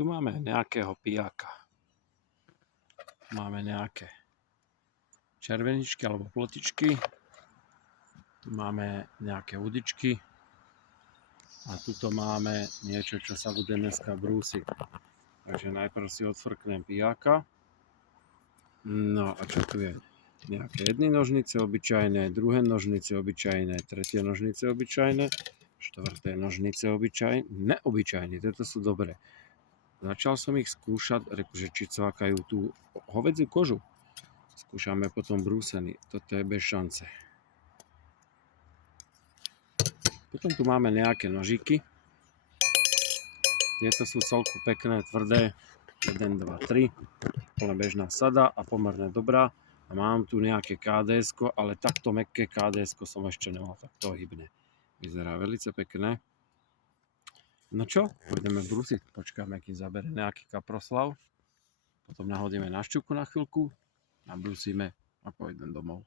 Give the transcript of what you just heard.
Tu máme nejakého pijáka. Máme nejaké červeničky alebo plotičky. Tu máme nejaké udičky. A tuto máme niečo, čo sa bude dneska brúsiť. Takže najprv si odfrknem pijáka. No a čo tu je? Nejaké jedny nožnice obyčajné, druhé nožnice obyčajné, tretie nožnice obyčajné, štvrté nožnice neobyčajné, tieto sú dobré. Začal som ich skúšať, že či cvakajú tú hovädziu kožu. Skúšame potom brúsený, toto je bez šance. Potom tu máme nejaké nožíky. Tieto sú celku pekné, tvrdé. 1, 2, 3. Plne bežná sada a pomerne dobrá. A mám tu nejaké KDS-ko, ale takto mäkké KDS-ko som ešte nemal, takto hybné. Vyzerá veľmi pekné. No čo? Pôjdeme brúsiť. Počkáme, kým zabere nejaký kaproslav. Potom nahodíme na šťuku na chvíľku. Nabrúsime a pôjdem domov.